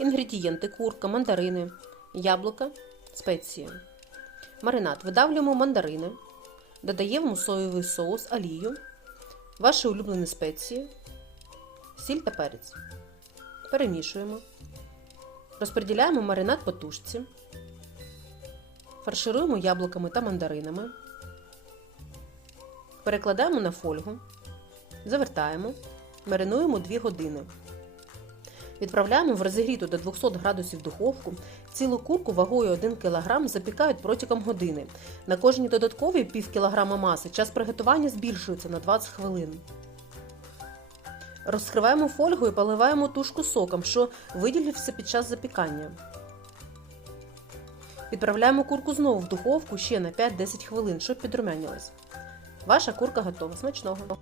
Інгредієнти курка, мандарини, яблука, спеції. Маринад. Видавлюємо мандарини, додаємо соєвий соус, олію, ваші улюблені спеції, сіль та перець. Перемішуємо. Розподіляємо маринад по тушці. Фаршируємо яблуками та мандаринами. Перекладаємо на фольгу. Завертаємо. Маринуємо 2 години. Відправляємо в розігріту до 200 градусів духовку. Цілу курку вагою 1 кг запікають протягом години. На кожній додатковій пів кілограма маси час приготування збільшується на 20 хвилин. Розкриваємо фольгу і поливаємо тушку соком, що виділився під час запікання. Відправляємо курку знову в духовку ще на 5-10 хвилин, щоб підрумянилась. Ваша курка готова. Смачного!